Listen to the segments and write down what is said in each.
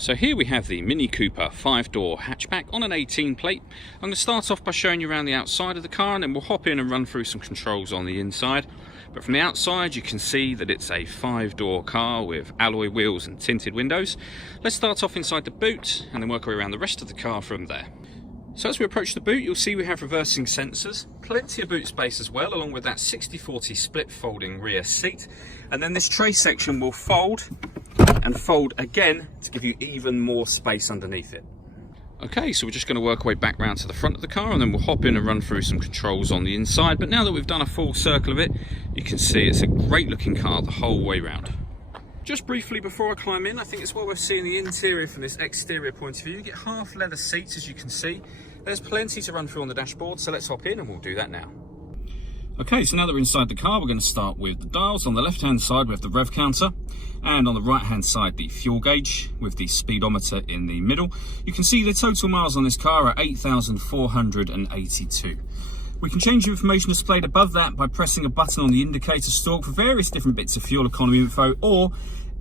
So here we have the Mini Cooper 5-door hatchback on an 18 plate. I'm going to start off by showing you around the outside of the car, and then we'll hop in and run through some controls on the inside. But from the outside you can see that it's a 5-door car with alloy wheels and tinted windows. Let's start off inside the boot and then work our way around the rest of the car from there. So as we approach the boot, you'll see we have reversing sensors, plenty of boot space as well, along with that 60/40 split folding rear seat. And then this tray section will fold and fold again to give you even more space underneath it. Okay, so we're just going to work our way back round to the front of the car, and then we'll hop in and run through some controls on the inside. But now that we've done a full circle of it, you can see it's a great looking car the whole way round. Just briefly before I climb in, I think it's well worth seeing the interior from this exterior point of view. You get half leather seats, as you can see. There's plenty to run through on the dashboard, so let's hop in and we'll do that now. Okay, so now that we're inside the car, we're going to start with the dials. On the left-hand side, we have the rev counter, and on the right-hand side, the fuel gauge with the speedometer in the middle. You can see the total miles on this car are 8,482. We can change the information displayed above that by pressing a button on the indicator stalk for various different bits of fuel economy info, or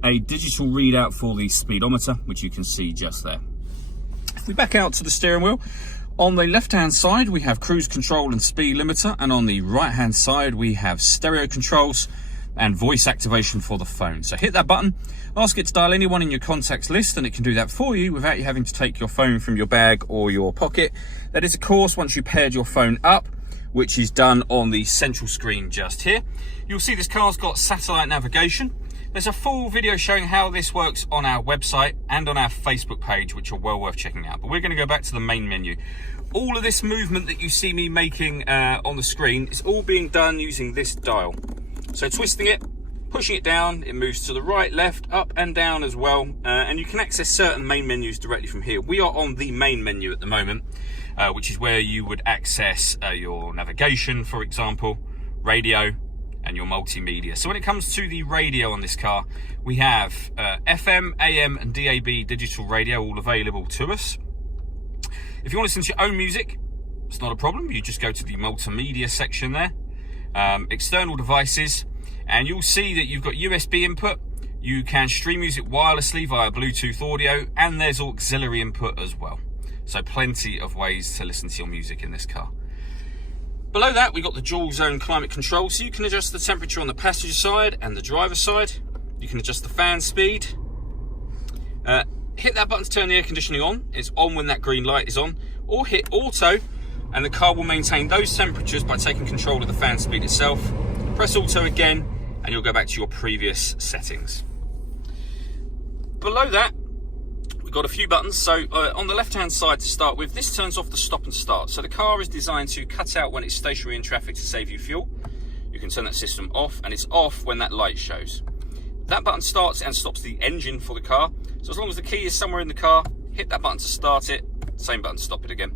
a digital readout for the speedometer, which you can see just there. If we back out to the steering wheel, on the left-hand side, we have cruise control and speed limiter, and on the right-hand side, we have stereo controls and voice activation for the phone. So hit that button, ask it to dial anyone in your contacts list, and it can do that for you without you having to take your phone from your bag or your pocket. That is, of course, once you paired your phone up, which is done on the central screen just here. You'll see this car's got satellite navigation. There's a full video showing how this works on our website and on our Facebook page, which are well worth checking out. But we're going to go back to the main menu. All of this movement that you see me making on the screen is all being done using this dial. So twisting it, pushing it down, it moves to the right, left, up and down as well. And you can access certain main menus directly from here. We are on the main menu at the moment, which is where you would access your navigation, for example, radio, and your multimedia. So when it comes to the radio on this car, we have FM, AM and DAB digital radio all available to us. If you want to listen to your own music, it's not a problem. You just go to the multimedia section there, external devices, and you'll see that you've got USB input. You can stream music wirelessly via Bluetooth audio, and there's auxiliary input as well. So plenty of ways to listen to your music in this car. Below that, we've got the dual zone climate control, so you can adjust the temperature on the passenger side and the driver side. You can adjust the fan speed. Hit that button to turn the air conditioning on. It's on when that green light is on. Or hit auto, and the car will maintain those temperatures by taking control of the fan speed itself. Press auto again, and you'll go back to your previous settings. Below that, we've got a few buttons. So on the left-hand side to start with, this turns off the stop and start. So the car is designed to cut out when it's stationary in traffic to save you fuel. You can turn that system off, and it's off when that light shows. That button starts and stops the engine for the car. So as long as the key is somewhere in the car, hit that button to start it, same button to stop it again.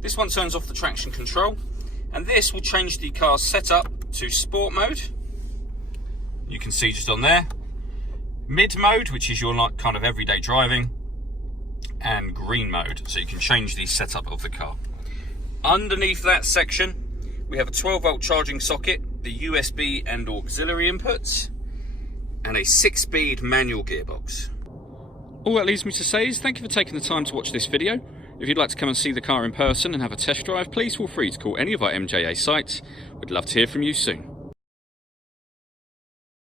This one turns off the traction control, and this will change the car's setup to sport mode. You can see just on there. Mid mode, which is your kind of everyday driving, and green mode, so you can change the setup of the car. Underneath that section, we have a 12-volt charging socket, the USB and auxiliary inputs, and a 6-speed manual gearbox. All that leaves me to say is thank you for taking the time to watch this video. If you'd like to come and see the car in person and have a test drive, please feel free to call any of our MJA sites. We'd love to hear from you soon.